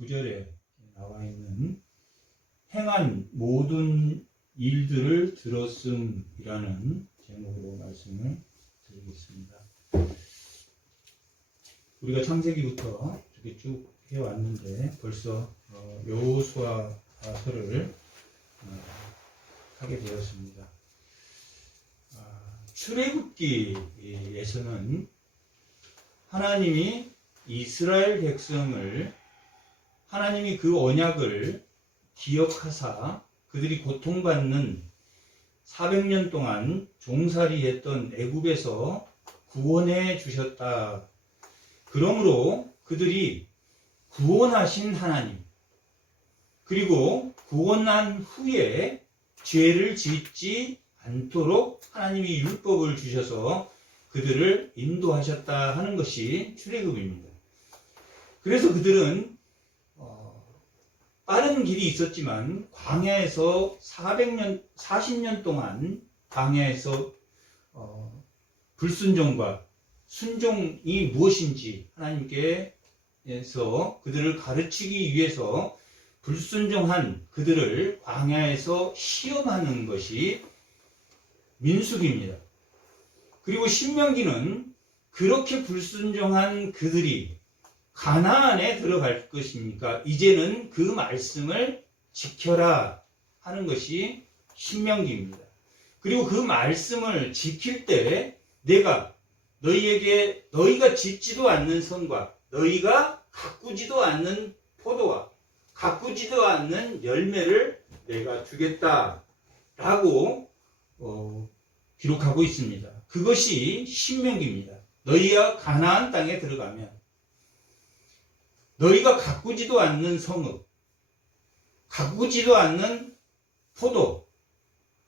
9절에 나와 있는 행한 모든 일들을 들었음이라는 제목으로 말씀을 드리겠습니다. 우리가 창세기부터 이렇게 쭉 해왔는데 벌써 여호수아서를 하게 되었습니다. 출애굽기에서는 하나님이 이스라엘 백성을 하나님이 그 언약을 기억하사 그들이 고통받는 400년 동안 종살이했던 애굽에서 구원해 주셨다. 그러므로 그들이 구원하신 하나님, 그리고 구원한 후에 죄를 짓지 않도록 하나님이 율법을 주셔서 그들을 인도하셨다 하는 것이 출애굽입니다. 그래서 그들은 빠른 길이 있었지만 광야에서 40년 동안 광야에서 불순종과 순종이 무엇인지 하나님께서 그들을 가르치기 위해서 불순종한 그들을 광야에서 시험하는 것이 민수기입니다. 그리고 신명기는 그렇게 불순종한 그들이 가나안에 들어갈 것입니까? 이제는 그 말씀을 지켜라 하는 것이 신명기입니다. 그리고 그 말씀을 지킬 때 내가 너희가 짓지도 않는 성과 너희가 가꾸지도 않는 포도와 가꾸지도 않는 열매를 내가 주겠다라고 기록하고 있습니다. 그것이 신명기입니다. 너희가 가나안 땅에 들어가면 너희가 가꾸지도 않는 성읍, 가꾸지도 않는 포도,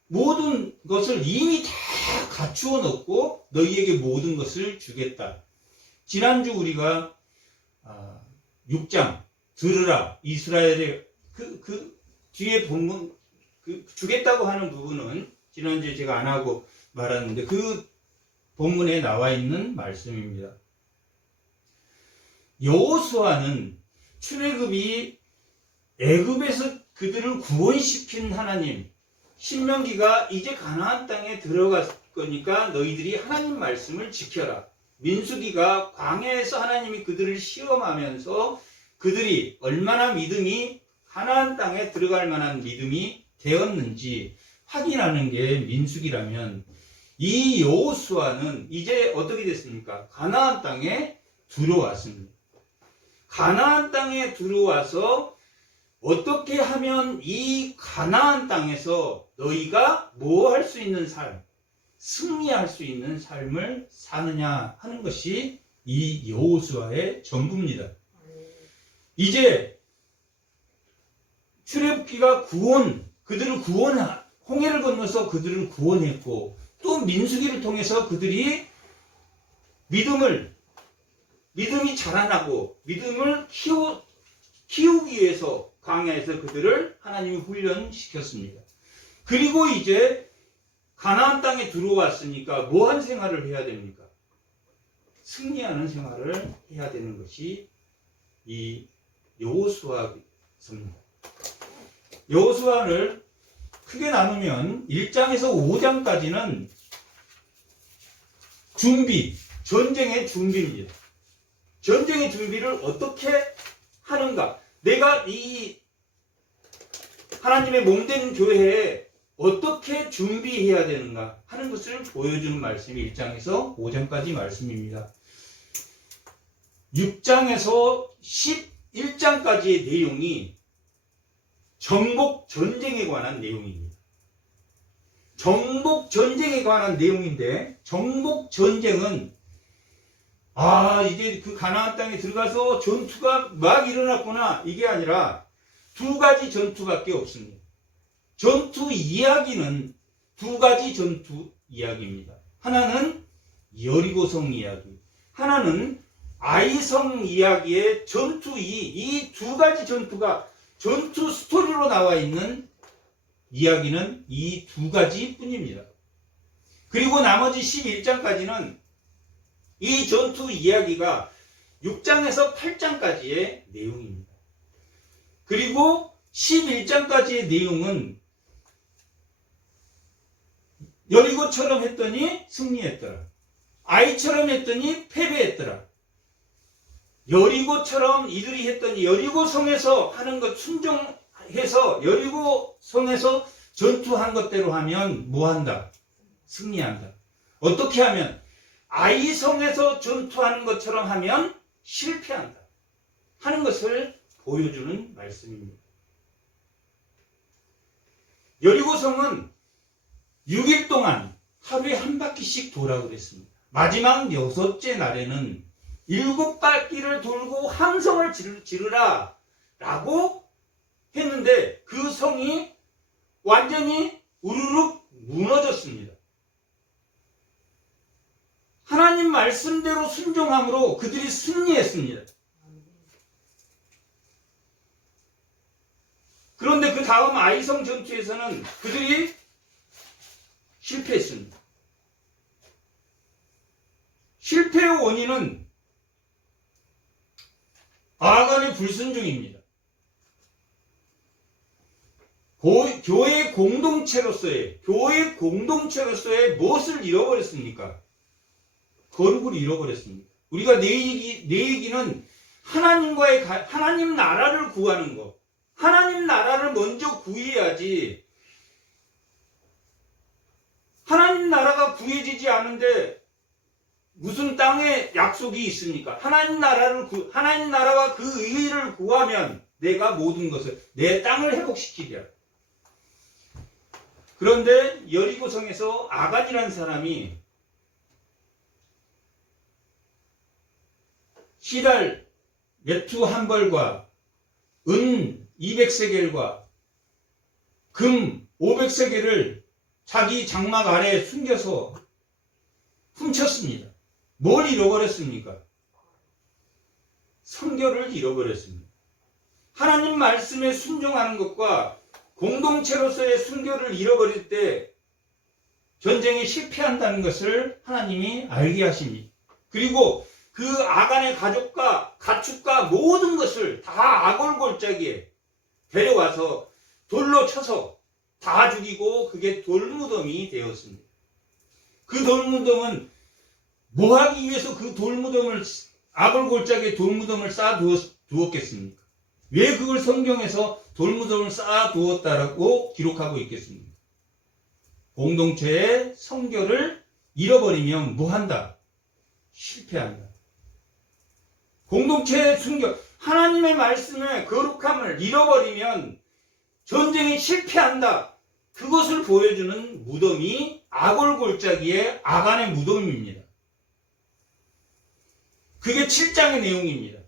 모든 것을 이미 다 갖추어 놓고 너희에게 모든 것을 주겠다. 지난주 우리가 6장 들으라 이스라엘의 그 뒤에 본문 주겠다고 하는 부분은 지난주에 제가 안 하고 말았는데 그 본문에 나와 있는 말씀입니다. 여호수아는 출애굽이 애굽에서 그들을 구원시킨 하나님, 신명기가 이제 가나안 땅에 들어갈 거니까 너희들이 하나님 말씀을 지켜라. 민수기가 광야에서 하나님이 그들을 시험하면서 그들이 얼마나 믿음이 가나안 땅에 들어갈 만한 믿음이 되었는지 확인하는 게 민수기라면 이 여호수아는 이제 어떻게 됐습니까? 가나안 땅에 들어왔습니다. 가나안 땅에 들어와서 어떻게 하면 이 가나안 땅에서 너희가 뭐 할 수 있는 삶, 승리할 수 있는 삶을 사느냐 하는 것이 이 여호수아의 전부입니다. 이제 출애굽기가 그들을 홍해를 건너서 그들을 구원했고 또 민수기를 통해서 그들이 믿음이 자라나고 믿음을 키우기 위해서 광야에서 그들을 하나님이 훈련시켰습니다. 그리고 이제 가나안 땅에 들어왔으니까 뭐한 생활을 해야 됩니까? 승리하는 생활을 해야 되는 것이 이 여호수아서입니다. 여호수아를 크게 나누면 1장에서 5장까지는 전쟁의 준비입니다. 전쟁의 준비를 어떻게 하는가? 내가 이 하나님의 몸된 교회에 어떻게 준비해야 되는가 하는 것을 보여주는 말씀이 1장에서 5장까지 말씀입니다. 6장에서 11장까지의 내용이 정복 전쟁에 관한 내용입니다. 정복 전쟁에 관한 내용인데 정복 전쟁은 이제 그 가나안 땅에 들어가서 전투가 막 일어났구나 이게 아니라 두 가지 전투밖에 없습니다. 전투 이야기는 두 가지 전투 이야기입니다. 하나는 여리고성 이야기, 하나는 아이성 이야기의 이 두 가지 전투가 전투 스토리로 나와 있는 이야기는 이 두 가지 뿐입니다. 그리고 나머지 11장까지는 이 전투 이야기가 6장에서 8장까지의 내용입니다. 그리고 11장까지의 내용은 여리고처럼 했더니 승리했더라. 아이처럼 했더니 패배했더라. 여리고처럼 이들이 했더니 여리고성에서 하는 것 순종해서 여리고성에서 전투한 것대로 하면 뭐한다? 승리한다. 어떻게 하면? 아이성에서 전투하는 것처럼 하면 실패한다. 하는 것을 보여주는 말씀입니다. 여리고성은 6일 동안 하루에 한 바퀴씩 돌아 그랬습니다. 마지막 6째 날에는 7바퀴를 돌고 함성을 지르라 라고 했는데 그 성이 완전히 우르륵 무너졌습니다. 하나님 말씀대로 순종함으로 그들이 승리했습니다. 그런데 그 다음 아이성 전투에서는 그들이 실패했습니다. 실패의 원인은 아간의 불순종입니다. 교회 공동체로서의 무엇을 잃어버렸습니까? 거룩을 잃어버렸습니다. 우리가 내 얘기는 하나님 나라를 구하는 것. 하나님 나라를 먼저 구해야지. 하나님 나라가 구해지지 않은데 무슨 땅에 약속이 있습니까? 하나님 나라와 그 의를 구하면 내가 모든 것을, 내 땅을 회복시키랴. 그런데 여리고성에서 아간이라는 사람이 시달 메투 한 벌과 은 200세겔과 금 500세겔을 자기 장막 아래에 숨겨서 훔쳤습니다. 뭘 잃어버렸습니까? 성결을 잃어버렸습니다. 하나님 말씀에 순종하는 것과 공동체로서의 순결을 잃어버릴 때 전쟁에 실패한다는 것을 하나님이 알게 하십니다. 그리고 그 아간의 가족과 가축과 모든 것을 다 아골골짜기에 데려와서 돌로 쳐서 다 죽이고 그게 돌무덤이 되었습니다. 그 돌무덤은 뭐 하기 위해서 그 돌무덤을, 아골골짜기에 돌무덤을 쌓아두었겠습니까? 왜 그걸 성경에서 돌무덤을 쌓아두었다라고 기록하고 있겠습니까? 공동체의 성결을 잃어버리면 뭐한다? 실패한다. 공동체의 순결, 하나님의 말씀의 거룩함을 잃어버리면 전쟁에 실패한다. 그것을 보여주는 무덤이 아골골짜기의 아간의 무덤입니다. 그게 7장의 내용입니다.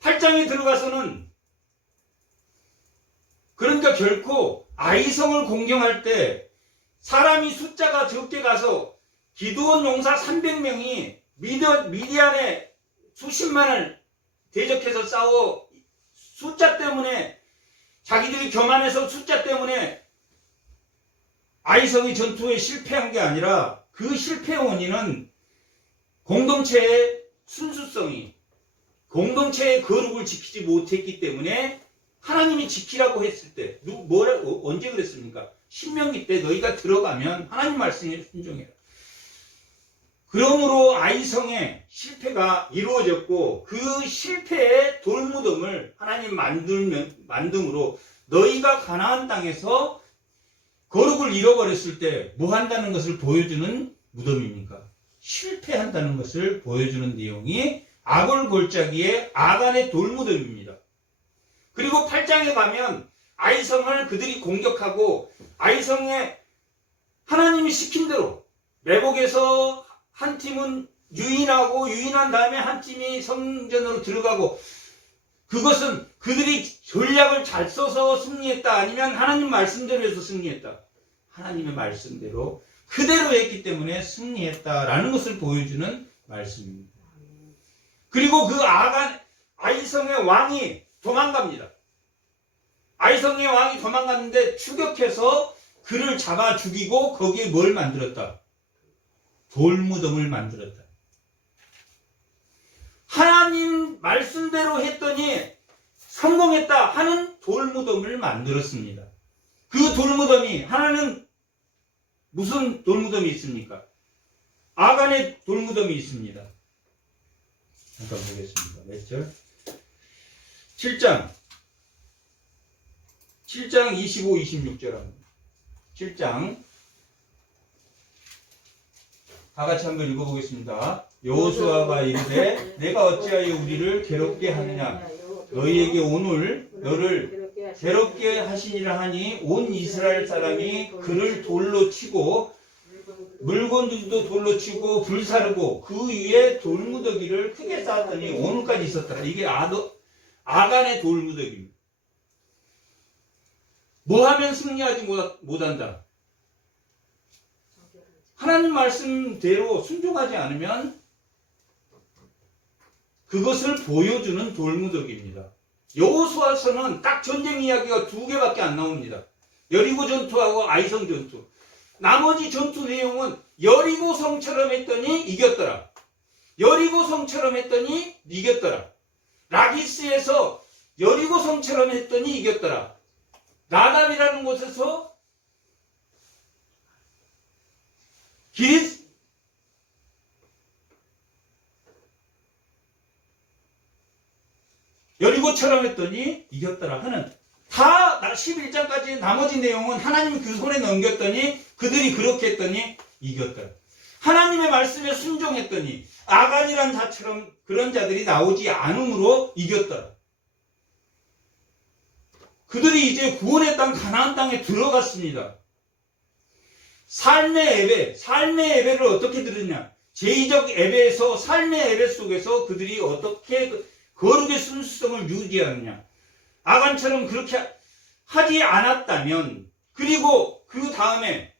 8장에 들어가서는 그러니까 결코 아이성을 공경할 때 사람이 숫자가 적게 가서 기드온 용사 300명이 미디안에 수십만을 대적해서 싸워 숫자 때문에 자기들이 교만해서 숫자 때문에 아이성의 전투에 실패한 게 아니라 그 실패의 원인은 공동체의 순수성이 공동체의 거룩을 지키지 못했기 때문에 하나님이 지키라고 했을 때 언제 그랬습니까? 신명기 때 너희가 들어가면 하나님 말씀에 순종해라. 그러므로 아이성의 실패가 이루어졌고 그 실패의 돌무덤을 하나님 만듦으로 너희가 가나안 땅에서 거룩을 잃어버렸을 때 뭐 한다는 것을 보여주는 무덤입니까? 실패한다는 것을 보여주는 내용이 아골골짜기의 아간의 돌무덤입니다. 그리고 8장에 가면 아이성을 그들이 공격하고 아이성에 하나님이 시킨 대로 매복에서 한 팀은 유인한 다음에 한 팀이 성전으로 들어가고 그것은 그들이 전략을 잘 써서 승리했다 아니면 하나님 말씀대로 해서 승리했다. 하나님의 말씀대로 그대로 했기 때문에 승리했다라는 것을 보여주는 말씀입니다. 그리고 그 아이성의 왕이 도망갑니다. 아이성의 왕이 도망갔는데 추격해서 그를 잡아 죽이고 거기에 뭘 만들었다? 돌무덤을 만들었다. 하나님 말씀대로 했더니 성공했다 하는 돌무덤을 만들었습니다. 그 돌무덤이 하나는 무슨 돌무덤이 있습니까? 아간의 돌무덤이 있습니다. 잠깐 보겠습니다. 몇 절? 7장 25, 26절 합니다. 7장 다 같이 한번 읽어보겠습니다. 여호수아가 이르되 내가 어찌하여 우리를 괴롭게 하느냐 너희에게 오늘 너를 괴롭게 하시니라 하니 온 이스라엘 사람이 그를 돌로 치고 물건들도 돌로 치고 불사르고 그 위에 돌무더기를 크게 쌓았더니 오늘까지 있었더라. 이게 아간의 돌무더기입니다. 뭐 하면 승리하지 못한다. 하나님 말씀대로 순종하지 않으면 그것을 보여주는 돌무더기입니다. 여호수아서는 딱 전쟁 이야기가 2개밖에 안 나옵니다. 여리고 전투하고 아이성 전투. 나머지 전투 내용은 여리고 성처럼 했더니 이겼더라. 여리고 성처럼 했더니 이겼더라. 라기스에서 여리고 성처럼 했더니 이겼더라. 나답이라는 곳에서 여리고처럼 했더니 이겼더라 하는 다 11장까지 나머지 내용은 하나님 그 손에 넘겼더니 그들이 그렇게 했더니 이겼더라. 하나님의 말씀에 순종했더니 아간이란 자처럼 그런 자들이 나오지 않음으로 이겼더라. 그들이 이제 구원의 땅 가나안 땅에 들어갔습니다. 삶의 예배를 어떻게 들으냐? 제의적 예배에서 삶의 예배 속에서 그들이 어떻게 거룩의 순수성을 유지하느냐? 아간처럼 그렇게 하지 않았다면, 그리고 그 다음에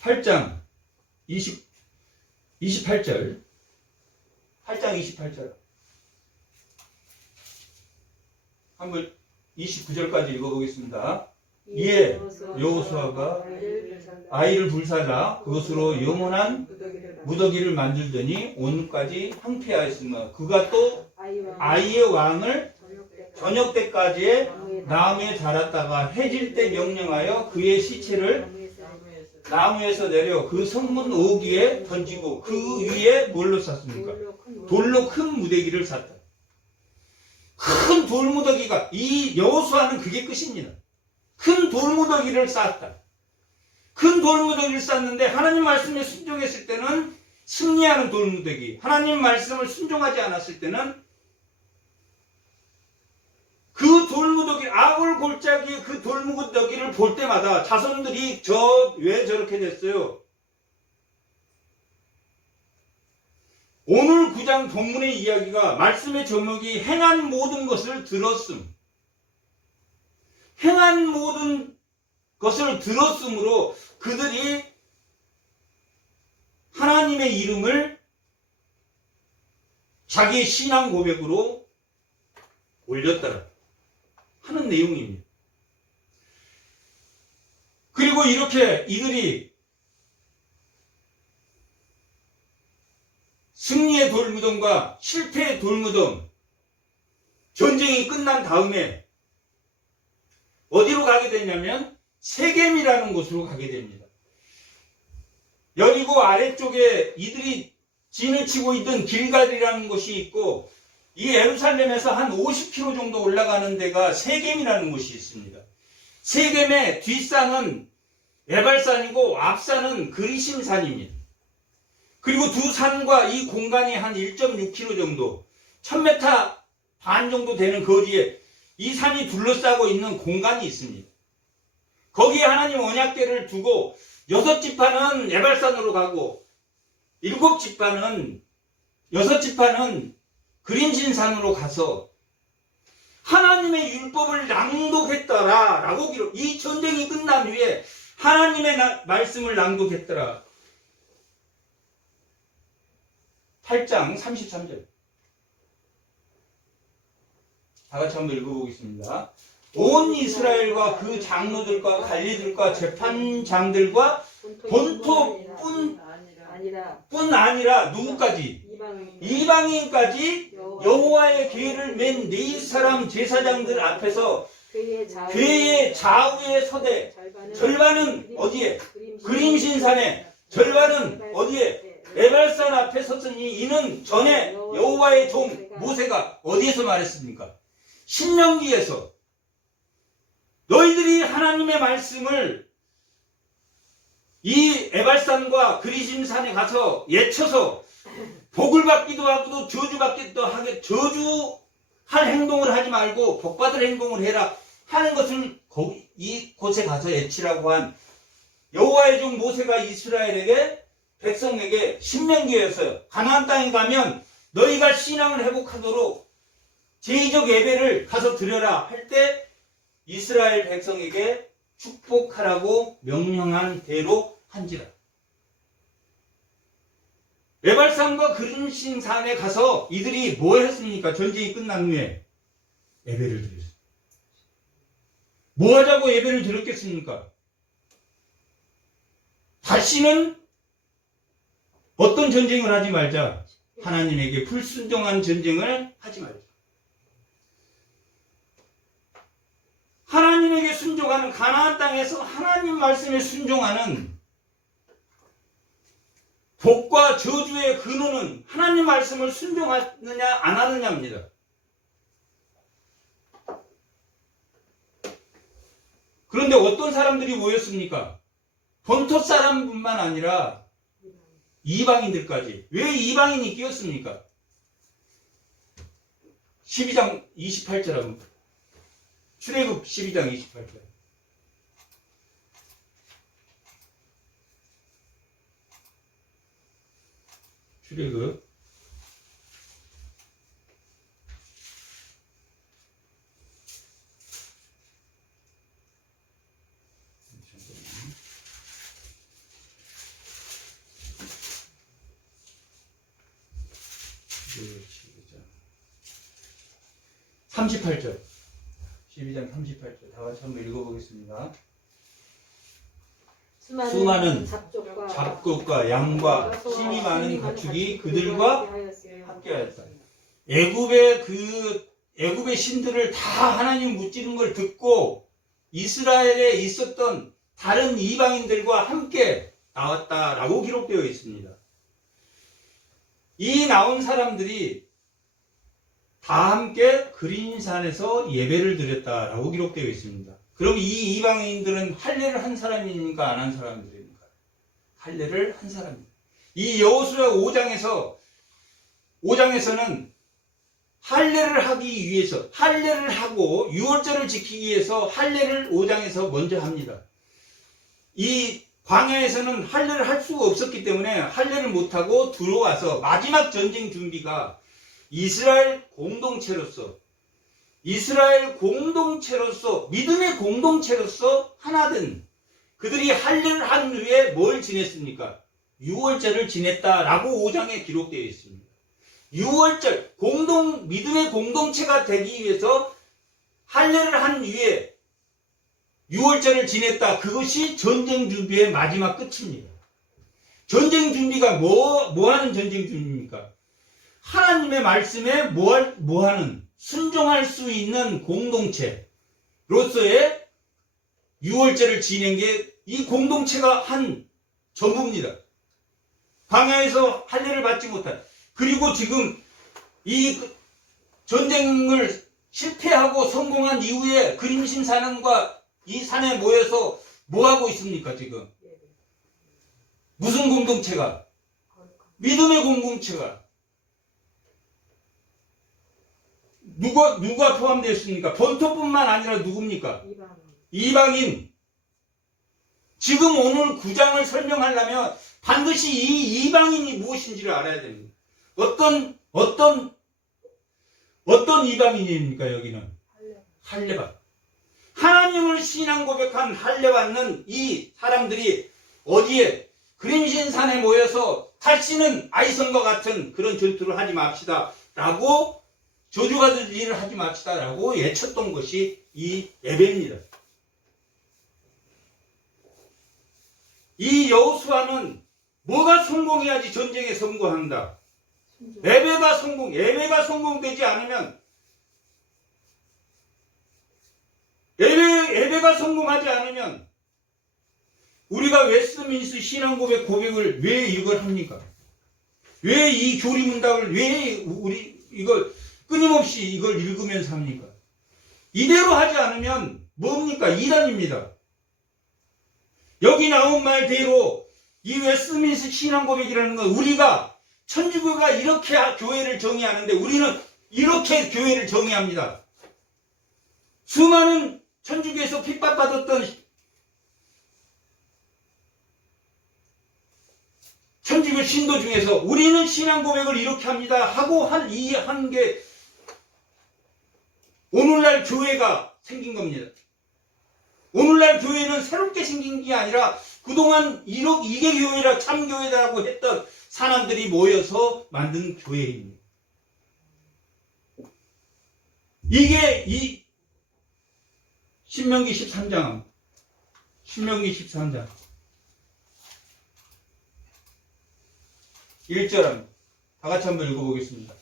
8장 28절 8장 28절 한번 29절까지 읽어보겠습니다. 이에 여호수아가 아이를 불사라 그것으로 영원한 무더기를 만들더니 오늘까지 황폐하였으며 그가 또 아이의 왕을 저녁 때까지 나무에 달았다가 해질 때 명령하여 그의 시체를 나무에서 내려 그 성문 오기에 던지고 그 위에 뭘로 쌌습니까? 돌로 큰 무더기를 쌌다. 큰 돌무더기가 이 여호수아는 그게 끝입니다. 큰 돌무더기를 쌓았다. 큰 돌무더기를 쌓는데 하나님 말씀에 순종했을 때는 승리하는 돌무더기, 하나님 말씀을 순종하지 않았을 때는 그 돌무더기, 아골 골짜기의 그 돌무더기를 볼 때마다 자손들이 왜 저렇게 됐어요? 오늘 9장 본문의 이야기가 말씀의 제목이 행한 모든 것을 들었음. 행한 모든 것을 들었으므로 그들이 하나님의 이름을 자기의 신앙 고백으로 올렸더라 하는 내용입니다. 그리고 이렇게 이들이 승리의 돌무덤과 실패의 돌무덤, 전쟁이 끝난 다음에 어디로 가게 되냐면 세겜이라는 곳으로 가게 됩니다. 여리고 아래쪽에 이들이 진을 치고 있던 길갈이라는 곳이 있고 이 예루살렘에서 한 50km 정도 올라가는 데가 세겜이라는 곳이 있습니다. 세겜의 뒷산은 에발산이고 앞산은 그리심산입니다. 그리고 두 산과 이 공간이 한 1.6km 정도, 1000m 반 정도 되는 거리에 이 산이 둘러싸고 있는 공간이 있습니다. 거기에 하나님 언약궤를 두고 6지파는 에발산으로 가고 7지파는 6지파는 그림신산으로 가서 하나님의 율법을 낭독했더라라고 기록. 이 전쟁이 끝난 후에 하나님의 말씀을 낭독했더라. 8장 33절. 다 같이 한번 읽어보겠습니다. 온 이스라엘과 그 장로들과 관리들과 재판장들과 본토뿐 아니라 누구까지? 이방인까지 여호와의 계를 맨 네 사람 제사장들 앞에서 그의 좌우에 서되 절반은 어디에? 그림신산에, 절반은 어디에? 에발산 앞에 섰으니 이는 전에 여호와의 종 모세가 어디에서 말했습니까? 신명기에서. 너희들이 하나님의 말씀을 이 에발산과 그리심산에 가서 예쳐서 복을 받기도 하고 저주받기도 하게 저주할 행동을 하지 말고 복받을 행동을 해라 하는 것을 이곳에 가서 예치라고 한 여호와의 종 모세가 이스라엘에게 백성에게 신명기에서 가나안 땅에 가면 너희가 신앙을 회복하도록 제의적 예배를 가서 드려라 할 때 이스라엘 백성에게 축복하라고 명령한 대로 한지라. 에발산과 그림신산에 가서 이들이 뭘 했습니까? 전쟁이 끝난 후에 예배를 드렸습니다. 뭐 하자고 예배를 드렸겠습니까? 다시는 어떤 전쟁을 하지 말자. 하나님에게 불순종한 전쟁을 하지 말자. 하나님에게 순종하는 가나안 땅에서 하나님 말씀에 순종하는 복과 저주의 근원은 하나님 말씀을 순종하느냐 안 하느냐입니다. 그런데 어떤 사람들이 모였습니까? 본토 사람뿐만 아니라 이방인들까지. 왜 이방인이 끼었습니까? 12장 28절하고 출애굽 12장 28절. 출애굽 38절. 12장 38절. 다 같이 한번 읽어보겠습니다. 수많은 잡곡과 양과 힘이 많은 가축이 그들과 함께하였다. 애굽의 신들을 다 하나님 무찌른 걸 듣고 이스라엘에 있었던 다른 이방인들과 함께 나왔다라고 기록되어 있습니다. 이 나온 사람들이 다 함께 그린산에서 예배를 드렸다라고 기록되어 있습니다. 그럼 이 이방인들은 할례를 한 사람입니까? 안 한 사람들입니까? 할례를 한 사람입니다. 이 여호수아 5장에서는 할례를 하기 위해서 할례를 하고 유월절을 지키기 위해서 할례를 5장에서 먼저 합니다. 이 광야에서는 할례를 할 수가 없었기 때문에 할례를 못하고 들어와서 마지막 전쟁 준비가 이스라엘 공동체로서 믿음의 공동체로서 하나된 그들이 할례를 한 후에 뭘 지냈습니까? 유월절을 지냈다라고 5장에 기록되어 있습니다. 유월절 믿음의 공동체가 되기 위해서 할례를 한 후에 유월절을 지냈다. 그것이 전쟁 준비의 마지막 끝입니다. 전쟁 준비가 뭐 하는 전쟁 준비입니까? 하나님의 말씀에 뭐 하는 순종할 수 있는 공동체로서의 유월절을 지낸 게 이 공동체가 한 전부입니다. 광야에서 할례를 받지 못한, 그리고 지금 이 전쟁을 실패하고 성공한 이후에 그림신 산과 이 산에 모여서 뭐 하고 있습니까? 지금 무슨 공동체가? 믿음의 공동체가. 누가 포함되어 있습니까? 본토뿐만 아니라 누굽니까? 이방인. 지금 오늘 9장을 설명하려면 반드시 이 이방인이 무엇인지를 알아야 됩니다. 어떤 이방인입니까? 여기는 할례받. 하나님을 신앙 고백한 할례받는 이 사람들이 어디에? 그림신산에 모여서 다시는 아이성과 같은 그런 전투를 하지 맙시다 라고, 저주받을 일을 하지 맙시다 라고 예쳤던 것이 이 예배입니다. 이 여호수아는 뭐가 성공해야지 전쟁에 성공한다? 예배가 성공되지 않으면 예배가 성공하지 않으면 우리가 웨스트민스터 신앙고백 고백을 왜 이걸 합니까? 왜 이 교리문답을 왜 우리 이걸 끊임없이 이걸 읽으면서 합니까? 이대로 하지 않으면 뭡니까? 이단입니다. 여기 나온 말대로 이 웨스트민스터 신앙고백이라는 건 우리가 천주교가 이렇게 교회를 정의하는데 우리는 이렇게 교회를 정의합니다. 수많은 천주교에서 핍박받았던 천주교 신도 중에서 우리는 신앙 고백을 이렇게 합니다 하고 한 게 오늘날 교회가 생긴 겁니다. 오늘날 교회는 새롭게 생긴 게 아니라 그동안 이게 교회라 참교회라고 했던 사람들이 모여서 만든 교회입니다. 이게 이 신명기 13장 1절입니다. 다 같이 한번 읽어보겠습니다.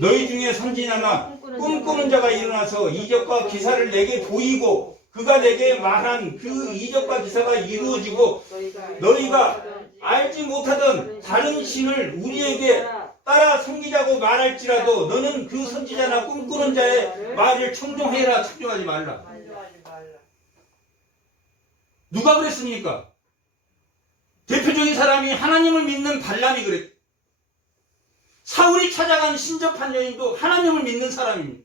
너희 중에 선지자나 꿈꾸는 자가 일어나서 이적과 기사를 내게 보이고 그가 내게 말한 그 이적과 기사가 이루어지고 너희가 알지 못하던 다른 신을 우리에게 따라 섬기자고 말할지라도 너는 그 선지자나 꿈꾸는 자의 말을 청종해라. 청종하지 말라. 누가 그랬습니까? 대표적인 사람이 하나님을 믿는 발람이 그랬. 사울이 찾아간 신접한 여인도 하나님을 믿는 사람입니다.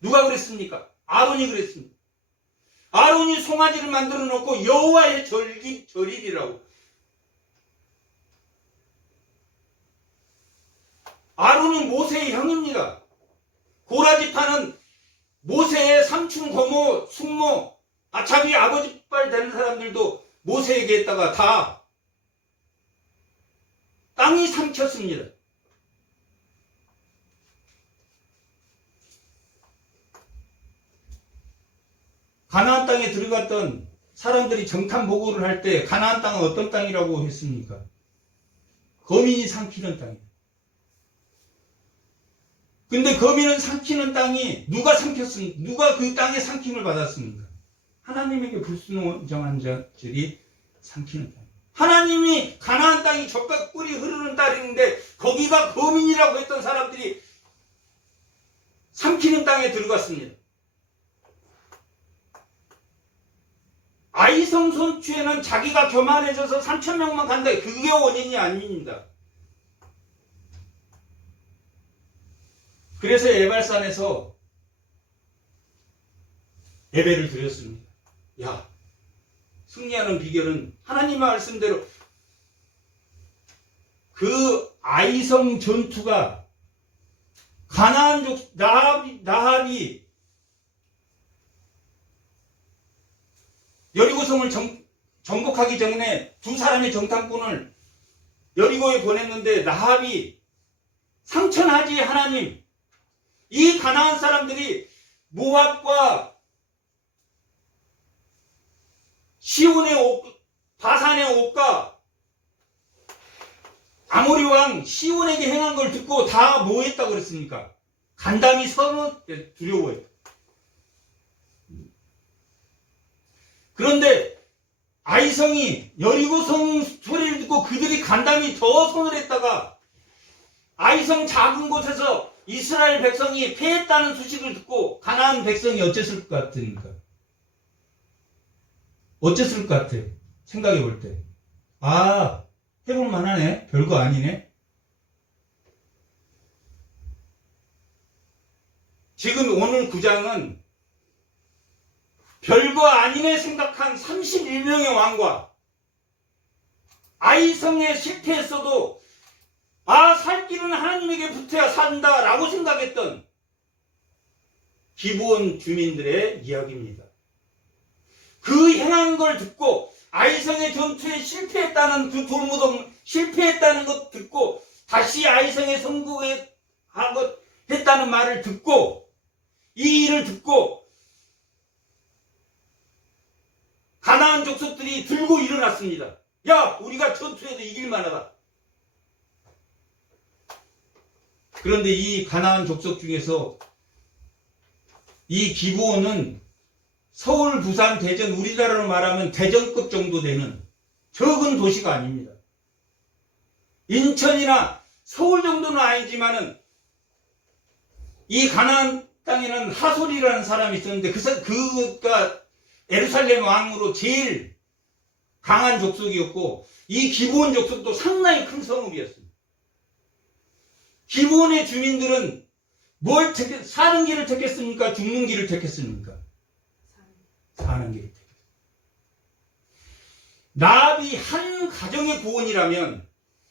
누가 그랬습니까? 아론이 그랬습니다. 아론이 송아지를 만들어 놓고 여호와의 절일이라고. 아론은 모세의 형입니다. 고라지파는 모세의 삼촌, 고모, 숙모, 자기 아버지빨 되는 사람들도 모세에게 했다가 다 땅이 삼켰습니다. 가나안 땅에 들어갔던 사람들이 정탐 보고를 할 때 가나안 땅은 어떤 땅이라고 했습니까? 거민이 삼키는 땅이에요. 근데 거민은 삼키는 땅이 누가 삼켰습니까? 누가 그 땅에 삼킴을 받았습니까? 하나님에게 불순종한 자들이 삼키는 땅. 하나님이 가나안 땅이 젖과 꿀이 흐르는 땅인데 거기가 거민이라고 했던 사람들이 삼키는 땅에 들어갔습니다. 아이성 선추에는 자기가 교만해져서 3,000명만 간다. 그게 원인이 아닙니다. 그래서 에발산에서 예배를 드렸습니다. 야, 승리하는 비결은 하나님의 말씀대로 그 아이성 전투가 가나안족 나합이 여리고성을 정복하기 전에 두 사람의 정탐꾼을 여리고에 보냈는데 나합이 상천하지 하나님, 이 가나안 사람들이 모압과 시온의 바산의 옥과 아모리 왕 시온에게 행한 걸 듣고 다 뭐 했다고 그랬습니까? 간담이 서는 두려워했다. 그런데 아이성이 여리고성 소리를 듣고 그들이 간담이 더 손을 했다가 아이성 작은 곳에서 이스라엘 백성이 패했다는 소식을 듣고 가나안 백성이 어땠을 것 같습니까? 어땠을 것 같아요? 생각해 볼 때. 아, 해볼 만하네. 별거 아니네. 지금 오늘 9장은 별거 아니네 생각한 31명의 왕과 아이성에 실패했어도 살 길은 하나님에게 붙어야 산다 라고 생각했던 기브온 주민들의 이야기입니다. 그 행한 걸 듣고 아이성의 전투에 실패했다는 그 돌무덤 실패했다는 것 듣고 다시 아이성의 성공에 했다는 말을 듣고 이 일을 듣고 가나안 족속들이 들고 일어났습니다. 야, 우리가 전투에도 이길 만하다. 그런데 이 가나안 족속 중에서 이 기브온은 서울, 부산, 대전, 우리나라로 말하면 대전급 정도 되는 적은 도시가 아닙니다. 인천이나 서울 정도는 아니지만은 이 가나안 땅에는 하솔이라는 사람이 있었는데 그가 예루살렘 왕으로 제일 강한 족속이었고 이 기브온 족속도 상당히 큰 성읍이었습니다. 기브온의 주민들은 사는 길을 택했습니까? 죽는 길을 택했습니까? 사는 길을 택했습니다. 라합이 한 가정의 구원이라면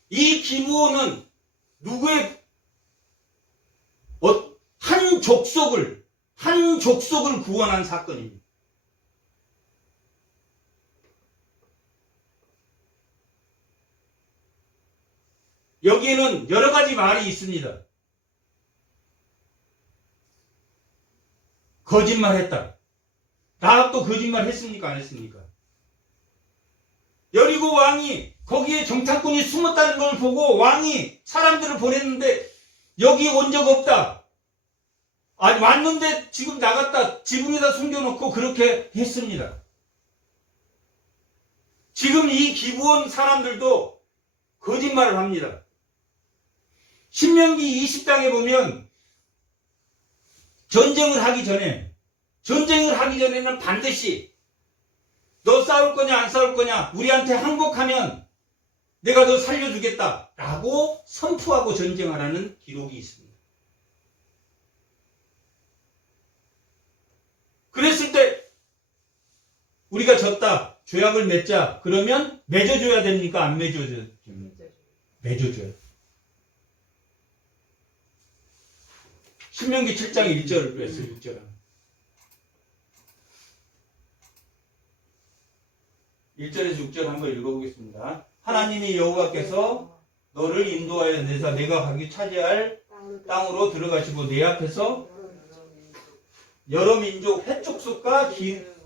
이 기브온은 누구의 한 족속을 구원한 사건입니다. 여기에는 여러 가지 말이 있습니다. 거짓말했다. 라합도 거짓말 했습니까? 안 했습니까? 여리고 왕이 거기에 정탐꾼이 숨었다는 걸 보고 왕이 사람들을 보냈는데 여기 온 적 없다. 왔는데 지금 나갔다. 지붕에다 숨겨놓고 그렇게 했습니다. 지금 이 기브온 사람들도 거짓말을 합니다. 신명기 20장에 보면 전쟁을 하기 전에는 반드시 너 싸울 거냐 안 싸울 거냐 우리한테 항복하면 내가 너 살려주겠다 라고 선포하고 전쟁하라는 기록이 있습니다. 그랬을 때 우리가 졌다 조약을 맺자 그러면 맺어줘야 됩니까? 안 맺어줘야 됩니까? 맺어줘야 돼요. 신명기 7장 1절을 뺐어요. 6절. 1절에서 6절 한번 읽어보겠습니다. 하나님이 여호와께서 너를 인도하여 내사 내가 가기 차지할 땅으로 들어가시고 내 앞에서 여러 민족 헷 족속과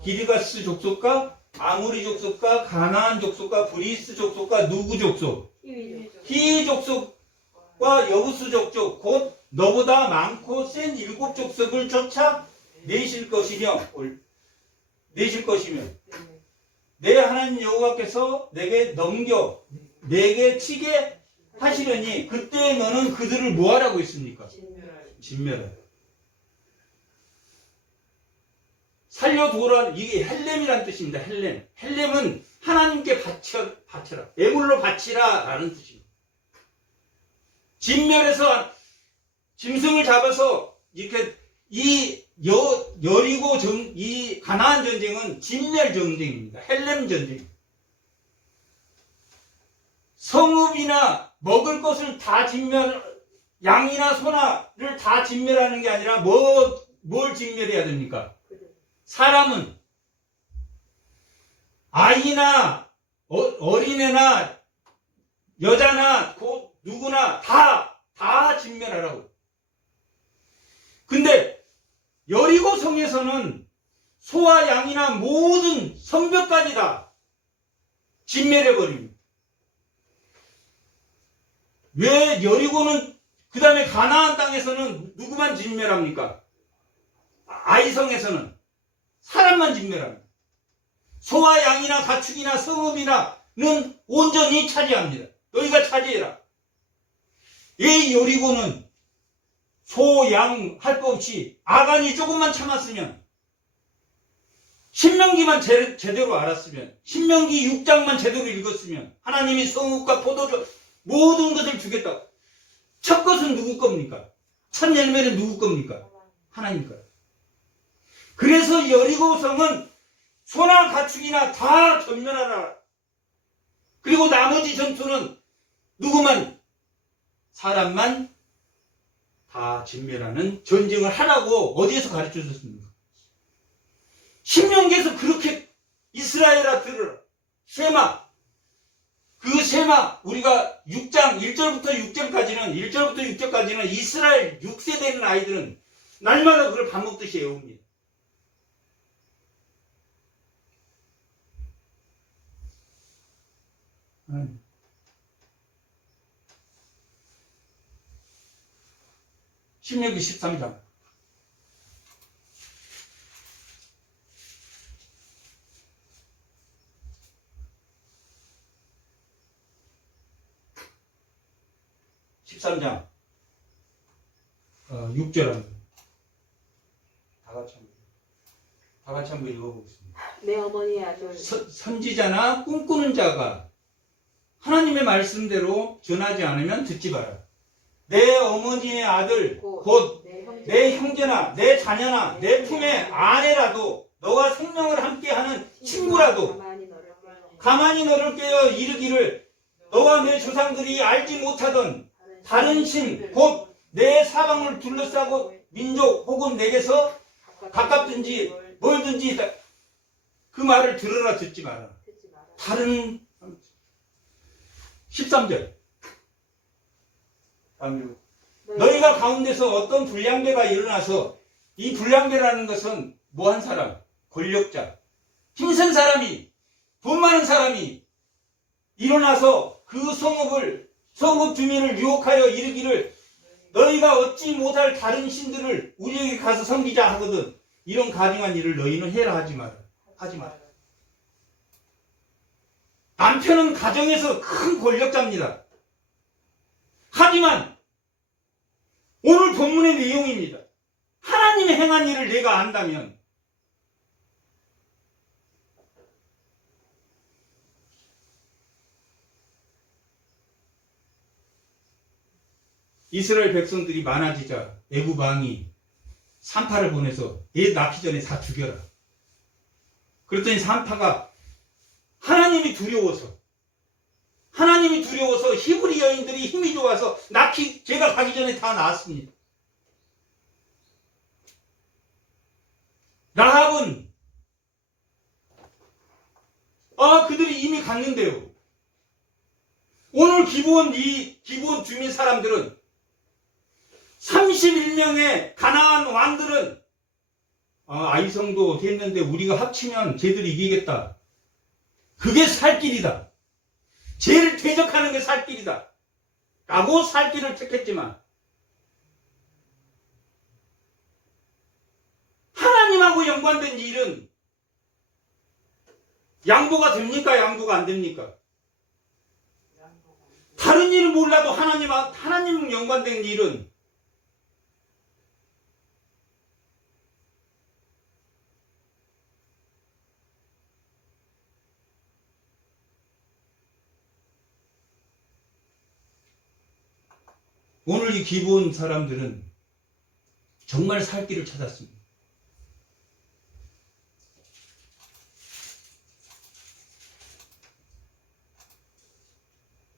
기르가스 족속과 아무리 족속과 가나안 족속과 브리스 족속과 누구 족속 히 족속과 여부스 족속 곧 너보다 많고 센 7족속을 쫓아 내실 것이며 내 하나님 여호와께서 내게 치게 하시려니 그때 너는 그들을 뭐하라고 했습니까? 진멸하라. 살려두라. 이게 헬렘이란 뜻입니다. 헬렘은 하나님께 바쳐라. 예물로 바치라 라는 뜻입니다. 진멸해서 짐승을 잡아서 이렇게 여리고 이 가나안 전쟁은 진멸 전쟁입니다. 헬렘 전쟁. 성읍이나 먹을 것을 다 양이나 소나를 다 진멸하는 게 아니라 뭘 진멸해야 됩니까? 사람은 아이나 어린애나 여자나 누구나 다 진멸하라고. 근데 여리고 성에서는 소와 양이나 모든 성벽까지 다 진멸해버립니다. 왜 여리고는 그 다음에 가나안 땅에서는 누구만 진멸합니까? 아이성에서는 사람만 진멸합니다. 소와 양이나 가축이나 성읍이나는 온전히 차지합니다. 너희가 차지해라. 이 여리고는 소, 양 할 거 없이 아간이 조금만 참았으면 신명기만 제대로 알았으면 신명기 6장만 제대로 읽었으면 하나님이 성읍과 포도주 모든 것을 주겠다. 첫 것은 누구 겁니까? 첫 열매는 누구 겁니까? 하나님 거예요. 그래서 여리고성은 소나 가축이나 다 전멸하라. 그리고 나머지 전투는 누구만 사람만 다 진멸하는 전쟁을 하라고 어디에서 가르쳐 줬습니까? 신명기에서 그렇게 이스라엘아 들으라. 쉐마. 그 쉐마 우리가 6장 1절부터 6절까지는 이스라엘 6세 되는 아이들은 날마다 그걸 밥 먹듯이 외웁니다. 신명기 13장. (13장) 6절 합니다. 다 같이 한번 읽어보겠습니다. 내 어머니의 아들 선지자나 꿈꾸는 자가 하나님의 말씀대로 전하지 않으면 듣지 마라. 내 어머니의 아들 곧 내 형제나 내 자녀나 내 품의 아내라도 너와 생명을 함께하는 친구라도 가만히 너를 깨어 이르기를 너와 내 조상들이 알지 못하던 다른 신 곧 내 사방을 둘러싸고 민족 혹은 내게서 가깝든지 멀든지 그 말을 들으라 듣지 마라. 다른 13절 너희가 가운데서 어떤 불량배가 일어나서 이 불량배라는 것은 뭐한 사람, 권력자, 힘센 사람이, 돈 많은 사람이 일어나서 그 성읍 주민을 유혹하여 이르기를 너희가 얻지 못할 다른 신들을 우리에게 가서 섬기자 하거든. 이런 가증한 일을 너희는 해라 하지 마라. 남편은 가정에서 큰 권력자입니다. 하지만 오늘 본문의 내용입니다. 하나님의 행한 일을 내가 안다면 이스라엘 백성들이 많아지자 애굽 왕이 산파를 보내서 얘 낳기 전에 다 죽여라. 그랬더니 산파가 하나님이 두려워서 히브리 여인들이 힘이 좋아서 제가 가기 전에 다 낳았습니다. 라합은 그들이 이미 갔는데요. 오늘 기브온 주민 사람들은 31명의 가나안 왕들은 아이성도 됐는데 우리가 합치면 쟤들이 이기겠다. 그게 살 길이다. 죄를 대적하는 게 살 길이다. 라고 살 길을 택했지만 하나님하고 연관된 일은 양보가 됩니까? 양보가 안 됩니까? 다른 일은 몰라도 하나님 연관된 일은 오늘 이 기브온 사람들은 정말 살 길을 찾았습니다.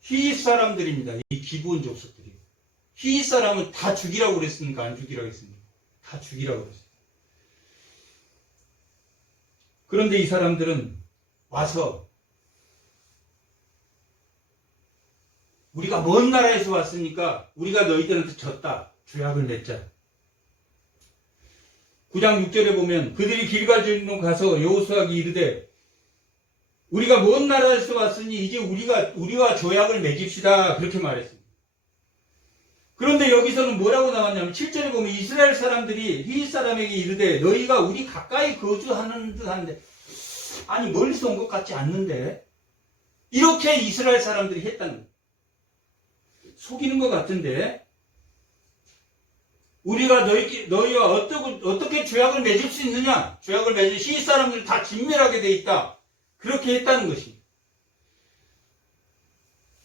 히윗 사람들입니다. 이 기브온 족속들이. 히윗 사람은 다 죽이라고 그랬습니까? 안 죽이라고 했습니까? 다 죽이라고 그랬습니다. 그런데 이 사람들은 와서 우리가 먼 나라에서 왔으니까 우리가 너희들한테 졌다. 죄악을 냈자. 9장 6절에 보면 그들이 길갈지로 가서 여호수아에게 이르되 우리가 먼 나라에서 왔으니 이제 우리와 조약을 맺읍시다. 그렇게 말했습니다. 그런데 여기서는 뭐라고 나왔냐면 7절에 보면 이스라엘 사람들이 히윗 사람에게 이르되 너희가 우리 가까이 거주하는 듯 하는데 아니 멀리서 온 것 같지 않는데 이렇게 이스라엘 사람들이 했다는 거예요. 속이는 것 같은데 우리가 너희와 어떻게 조약을 맺을 수 있느냐? 조약을 맺은 히윗 사람들 다 진멸하게 돼 있다. 그렇게 했다는 것입니다.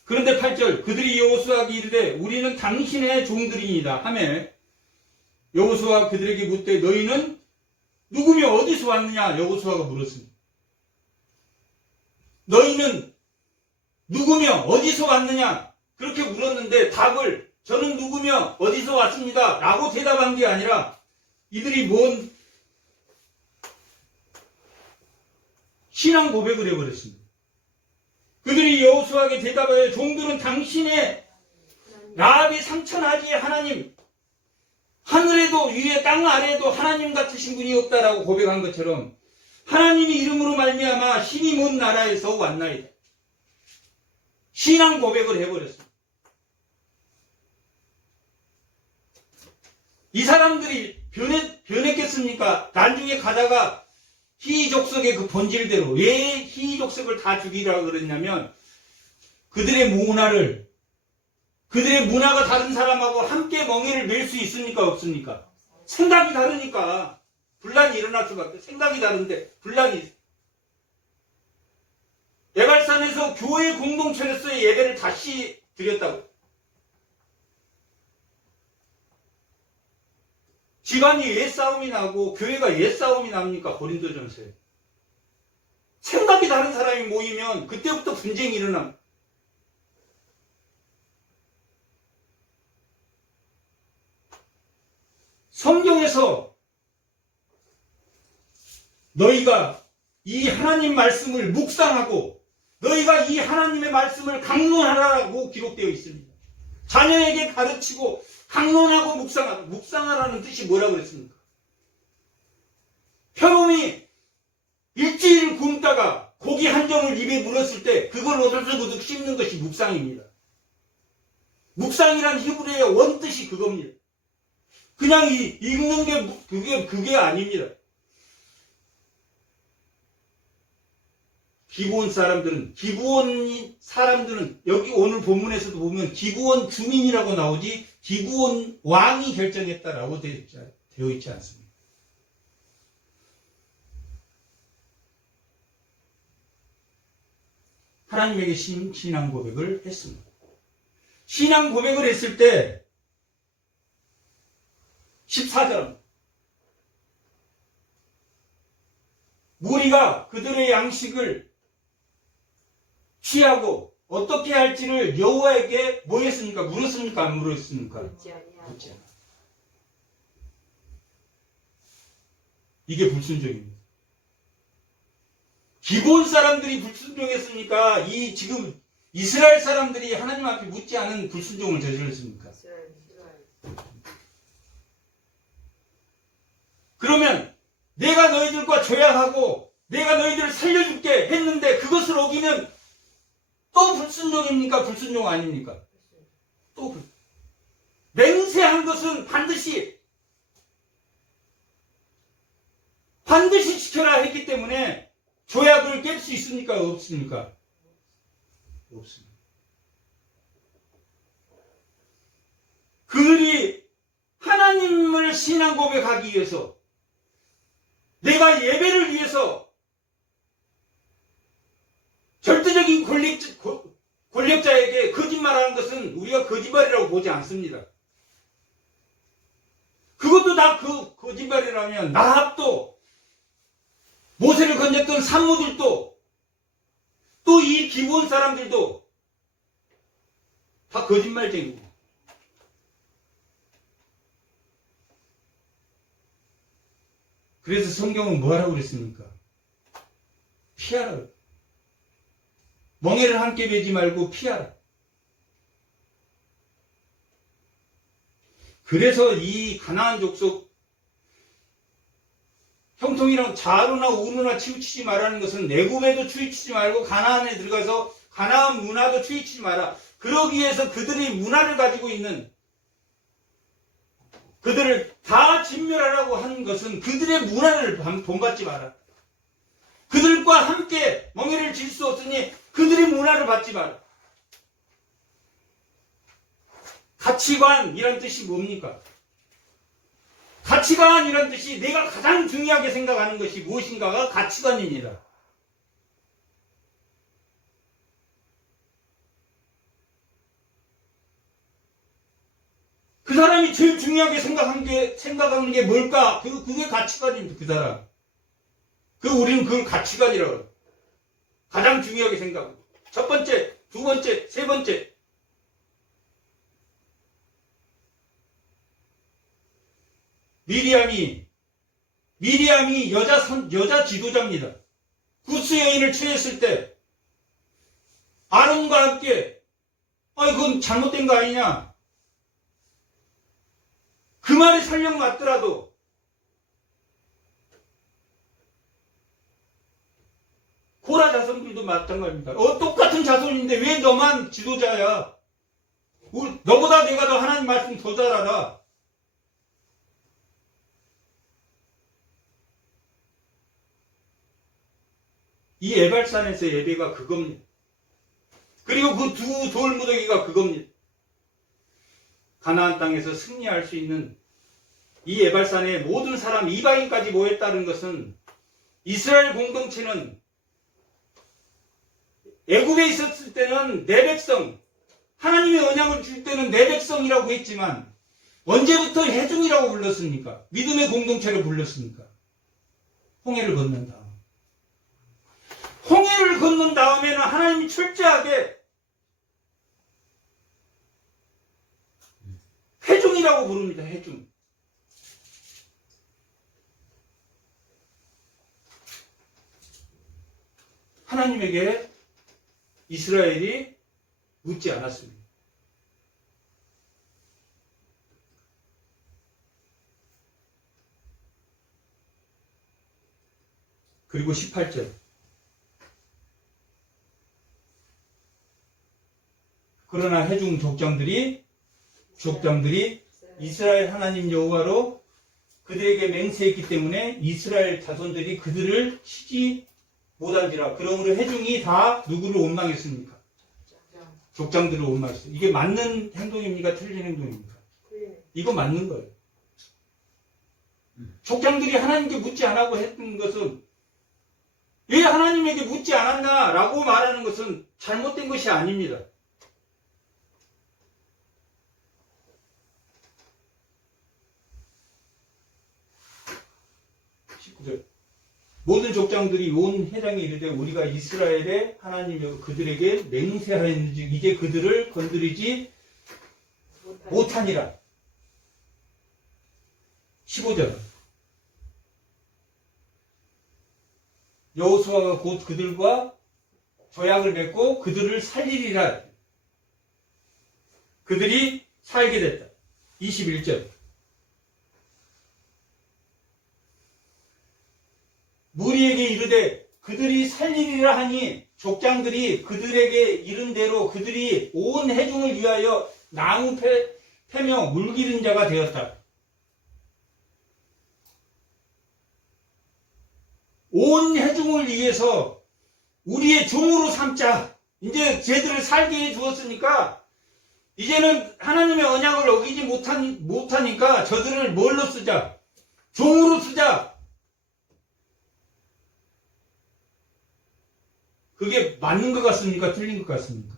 그런데 8절 그들이 여호수아에게 이르되 우리는 당신의 종들이니이다 하매 여호수아가 그들에게 묻되 너희는 누구며 어디서 왔느냐? 여호수아가 물었습니다. 너희는 누구며 어디서 왔느냐? 그렇게 물었는데 답을 저는 누구며 어디서 왔습니다. 라고 대답한 게 아니라 이들이 뭔 신앙 고백을 해버렸습니다. 그들이 여호수아에게 대답하여 종들은 당신의 라합이 상천하지 하나님 하늘에도 위에 땅 아래에도 하나님 같으신 분이 없다라고 고백한 것처럼 하나님이 이름으로 말미암아 신이 먼 나라에서 왔나이다. 신앙 고백을 해버렸습니다. 이 사람들이 변했겠습니까? 나중에 가다가 희족석의 그 본질대로 왜 희족석을 다 죽이라고 그랬냐면 그들의 문화가 다른 사람하고 함께 멍에를 맬 수 있습니까? 없습니까? 생각이 다르니까 분란이 일어날 수밖에. 생각이 다른데 분란이. 예발산에서 교회 공동체로서의 예배를 다시 드렸다고. 집안이 왜 싸움이 나고 교회가 왜 싸움이 납니까? 고린도전서에. 생각이 다른 사람이 모이면 그때부터 분쟁이 일어납니다. 성경에서 너희가 이 하나님 말씀을 묵상하고 너희가 이 하나님의 말씀을 강론하라고 기록되어 있습니다. 자녀에게 가르치고 강론하고 묵상하라. 묵상하라는 뜻이 뭐라고 그랬습니까? 혀놈이 일주일을 굶다가 고기 한 점을 입에 물었을 때 그걸 오들오들 씹는 것이 묵상입니다. 묵상이란 히브리어의 원뜻이 그겁니다. 그냥 읽는 게 그게 아닙니다. 기브온 사람들은 여기 오늘 본문에서도 보면 기브온 주민이라고 나오지 기브온 왕이 결정했다라고 되어 있지 않습니다. 하나님에게 신앙 고백을 했습니다. 신앙 고백을 했을 때 14절 무리가 그들의 양식을 취하고 어떻게 할지를 여호와에게 뭐 했습니까? 물었습니까? 안 물었습니까? 묻지 않아. 이게 불순종입니다. 기본 사람들이 불순종했습니까? 지금 이스라엘 사람들이 하나님 앞에 묻지 않은 불순종을 저질렀습니까? 그러면 내가 너희들과 조약하고 내가 너희들을 살려줄게 했는데 그것을 어기면 또 불순종입니까? 불순종 아닙니까? 또 맹세한 것은 반드시 지켜라 했기 때문에 조약을 깰 수 있습니까? 없습니까? 없습니다. 그들이 하나님을 신앙 고백하기 위해서 내가 예배를 위해서 절대적인 권력자에게 거짓말하는 것은 우리가 거짓말이라고 보지 않습니다. 그것도 다 그 거짓말이라면 나합도 모세를 건졌던 산모들도 또 이 기브온 사람들도 다 거짓말쟁이고 그래서 성경은 뭐라고 그랬습니까? 피하라. 멍에를 함께 베지 말고 피하라. 그래서 이 가나안 족속 형통이랑 좌로나 우로나 치우치지 말라는 것은 내굽에도 치우치지 말고 가나안에 들어가서 가나안 문화도 치우치지 마라. 그러기 위해서 그들이 문화를 가지고 있는 그들을 다 진멸하라고 하는 것은 그들의 문화를 본받지 마라. 그들과 함께 멍에를 질 수 없으니 그들의 문화를 받지 마라. 가치관이란 뜻이 뭡니까? 가치관이란 뜻이 내가 가장 중요하게 생각하는 것이 무엇인가가 가치관입니다. 그 사람이 제일 중요하게 생각하는 게 뭘까? 그게 가치관입니다. 그 사람. 우리는 그걸 가치관이라고 해요. 가장 중요하게 생각하고. 첫 번째, 두 번째, 세 번째. 미리암이 여자 지도자입니다. 구스 여인을 취했을 때 아론과 함께 그건 잘못된 거 아니냐? 그 말이 설령 맞더라도 고라 자손들도 마찬가지입니다. 똑같은 자손인데 왜 너만 지도자야? 너보다 내가 더 하나님 말씀 더 잘 알아. 이 에발산에서 예배가 그겁니다. 그리고 그 두 돌무더기가 그겁니다. 가나안 땅에서 승리할 수 있는 이 에발산에 모든 사람 이방인까지 모였다는 것은 이스라엘 공동체는 애굽에 있었을 때는 내 백성, 하나님의 언약을 줄 때는 내 백성이라고 했지만 언제부터 회중이라고 불렀습니까? 믿음의 공동체를 불렀습니까? 홍해를 건넌 다음. 홍해를 건넌 다음에는 하나님이 철저하게 회중이라고 부릅니다. 회중. 하나님에게 이스라엘이 묻지 않았습니다. 그리고 18절. 그러나 회중 족장들이 이스라엘 하나님 여호와로 그들에게 맹세했기 때문에 이스라엘 자손들이 그들을 치지 못한지라. 그러므로 회중이 다 누구를 원망했습니까? 족장들을 원망했어요. 이게 맞는 행동입니까? 틀린 행동입니까? 이거 맞는 거예요. 족장들이 하나님께 묻지 않았고 했던 것은 왜 하나님에게 묻지 않았나? 라고 말하는 것은 잘못된 것이 아닙니다. 모든 족장들이 온 회장에 이르되 우리가 이스라엘의 하나님이여 그들에게 맹세하였는지 이제 그들을 건드리지 못하니라. 15절. 여호수아가 곧 그들과 조약을 맺고 그들을 살리리라. 그들이 살게 됐다. 21절. 무리에게 이르되 그들이 살리리라 하니 족장들이 그들에게 이른 대로 그들이 온 회중을 위하여 나무 패며 물기른 자가 되었다. 온 회중을 위해서 우리의 종으로 삼자. 이제 쟤들을 살게 해 주었으니까 이제는 하나님의 언약을 어기지 못하니까 저들을 뭘로 쓰자? 종으로 쓰자. 그게 맞는 것 같습니까? 틀린 것 같습니까?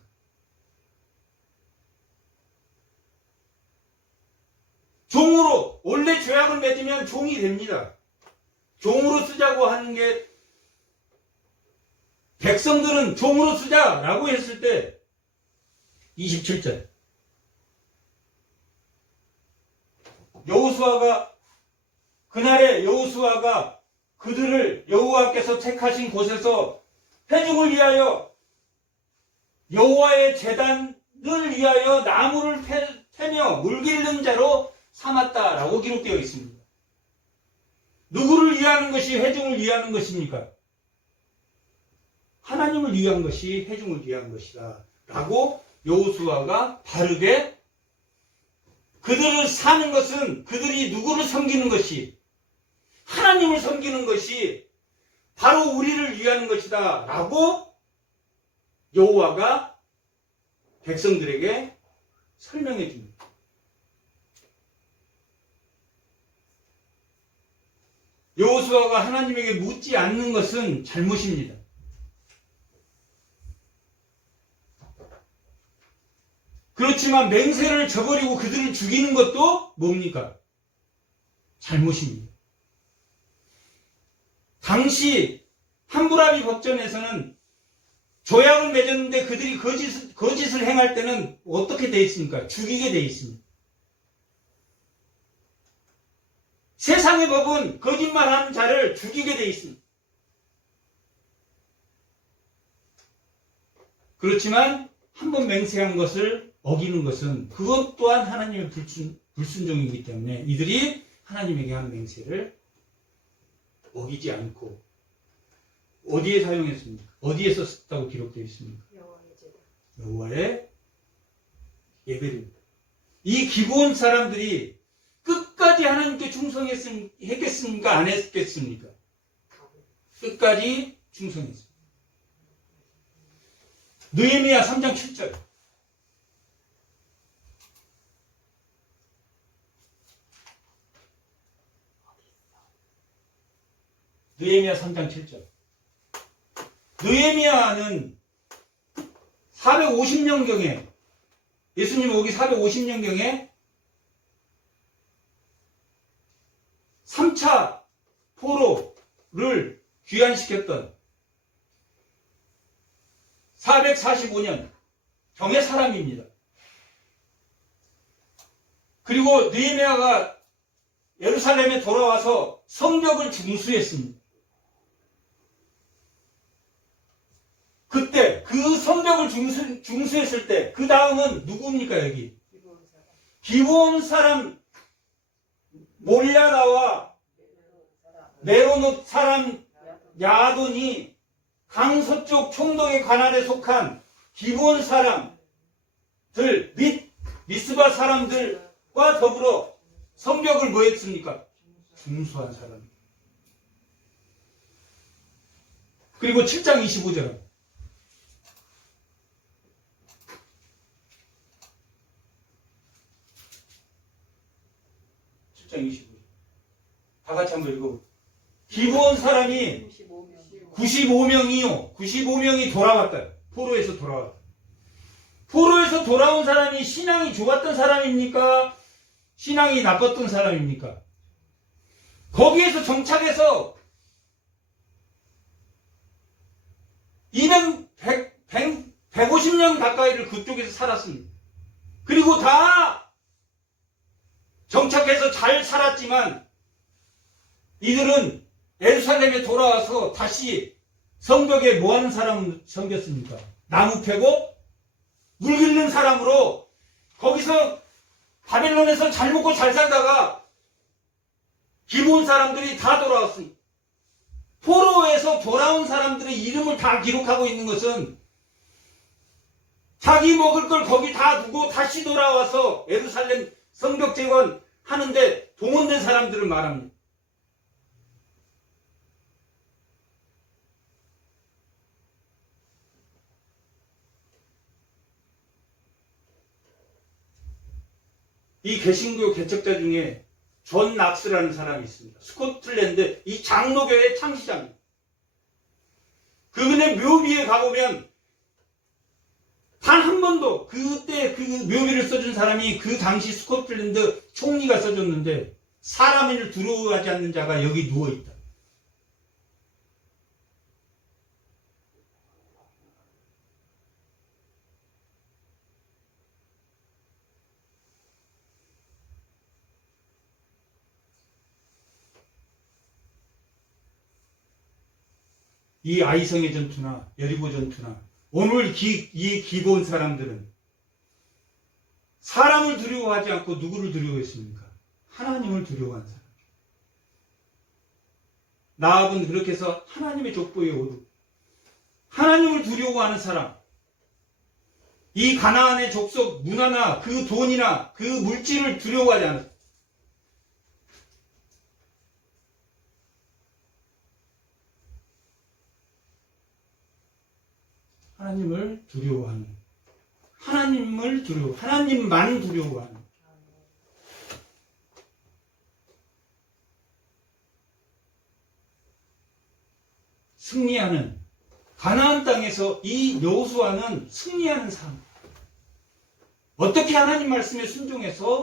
종으로, 원래 조약을 맺으면 종이 됩니다. 종으로 쓰자고 하는 게 백성들은 종으로 쓰자라고 했을 때 27절. 그날에 여호수아가 그들을 여호와께서 택하신 곳에서 회중을 위하여 여호와의 제단을 위하여 나무를 패며 물기르는 자로 삼았다라고 기록되어 있습니다. 누구를 위하는 것이 회중을 위하는 것입니까? 하나님을 위한 것이 회중을 위한 것이다 라고 여호수아가 바르게 그들을 사는 것은 그들이 누구를 섬기는 것이 하나님을 섬기는 것이 바로 우리를 위하는 것이다 라고 여호와가 백성들에게 설명해 줍니다. 여호수아가 하나님에게 묻지 않는 것은 잘못입니다. 그렇지만 맹세를 저버리고 그들을 죽이는 것도 뭡니까? 잘못입니다. 당시 함무라비 법전에서는 조약을 맺었는데 그들이 거짓을 행할 때는 어떻게 되어 있습니까? 죽이게 되어 있습니다. 세상의 법은 거짓말하는 자를 죽이게 되어 있습니다. 그렇지만 한번 맹세한 것을 어기는 것은 그것 또한 하나님의 불순종이기 때문에 이들이 하나님에게 한 맹세를 어기지 않고 어디에 사용했습니까? 어디에 썼다고 기록되어 있습니까? 여호와의 예배입니다. 이 기브온 사람들이 끝까지 하나님께 충성했겠습니까? 안 했겠습니까? 끝까지 충성했습니다. 느헤미야 3장 7절. 느헤미야 3장 7절. 느헤미야는 450년경에 예수님 오기 450년경에 3차 포로를 귀환시켰던 445년 경의 사람입니다. 그리고 느헤미야가 예루살렘에 돌아와서 성벽을 중수했습니다. 그때 그 성벽을 중수했을 때 그 다음은 누구입니까? 여기 기브온 사람 몰야다와 메로노 사람 야돈이 강서쪽 총독의 관할에 속한 기브온 사람들 및 미스바 사람들과 더불어 성벽을 뭐 했습니까? 중수한 사람. 그리고 7장 25절. 7장 25절. 다 같이 한번 읽어볼게요. 기브온 사람이 95명이 돌아왔다. 포로에서 돌아왔다. 포로에서 돌아온 사람이 신앙이 좋았던 사람입니까? 신앙이 나빴던 사람입니까? 거기에서 정착해서 150년 가까이를 그쪽에서 살았습니다. 그리고 다 정착해서 잘 살았지만 이들은 예루살렘에 돌아와서 다시 성벽에 뭐하는 사람을 섬겼습니까? 나무 패고 물 깃는 사람으로 거기서 바벨론에서 잘 먹고 잘 살다가 기브온 사람들이 다 돌아왔습니다. 포로에서 돌아온 사람들의 이름을 다 기록하고 있는 것은 자기 먹을 걸 거기 다 두고 다시 돌아와서 예루살렘 성벽 재건하는데 동원된 사람들을 말합니다. 이 개신교 개척자 중에 존 낙스라는 사람이 있습니다. 스코틀랜드 이 장로교의 창시자입니다. 그분의 묘비에 가보면 단 한 번도 그때 그 묘비를 써준 사람이 그 당시 스코틀랜드 총리가 써줬는데 사람을 두려워하지 않는 자가 여기 누워있다. 이 아이성의 전투나 여리고 전투나 오늘 이 기브온 사람들은 사람을 두려워하지 않고 누구를 두려워했습니까? 하나님을 두려워한 사람. 나합은 그렇게 해서 하나님의 족보에 오르고 하나님을 두려워하는 사람. 이 가나안의 족속 문화나 그 돈이나 그 물질을 두려워하지 않았습니다. 하나님을 두려워하는, 하나님만 두려워하는. 승리하는, 가나안 땅에서 이 여호수아는 승리하는 삶. 어떻게 하나님 말씀에 순종해서